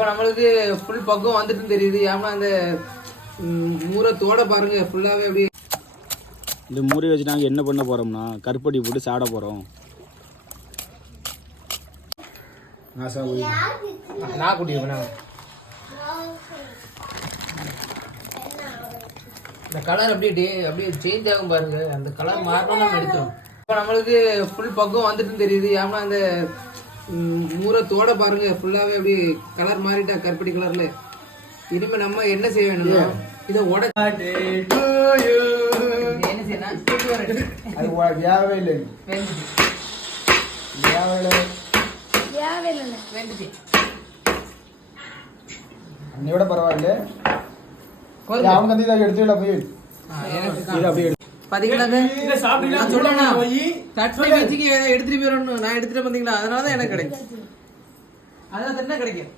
இப்போ நம்மளுக்கு ஃபுல் பக்கம் வந்துட்டு தெரியுது. ஏன்னா அந்த மூரத்தோட பாருங்க ஃபுல்லாவே அப்படியே. இந்த மூரை வச்சு நாங்கள் என்ன பண்ண போறோம்னா கருப்பட்டி போட்டு சாட போறோம். நான் குடிப்பேன். இந்த கலர் அப்படியே சேஞ்ச் ஆகும் பாருங்க. அந்த கலர் மாறணும் நம்ம எடுத்துரும். இப்போ நம்மளுக்கு ஃபுல் பக்கம் வந்துட்டு தெரியுது. ஏன்னா அந்த மூரத்தோட பாருங்க ஃபுல்லாவே அப்படியே கலர் மாறிட்டா கருப்பட்டி கலர்ல. இனிமே நம்ம என்ன செய்ய வேணும்னா இதை என்ன செய்யணும் அன்னையோட பரவாயில்ல. அவங்க வந்து இதை எடுத்துல போய் எடுத்துட்டு போயிடணும். நான் எடுத்துட்டு வந்தீங்களா, அதனாலதான் எனக்கு கிடைக்கும். அதான் என்ன கிடைக்கும்.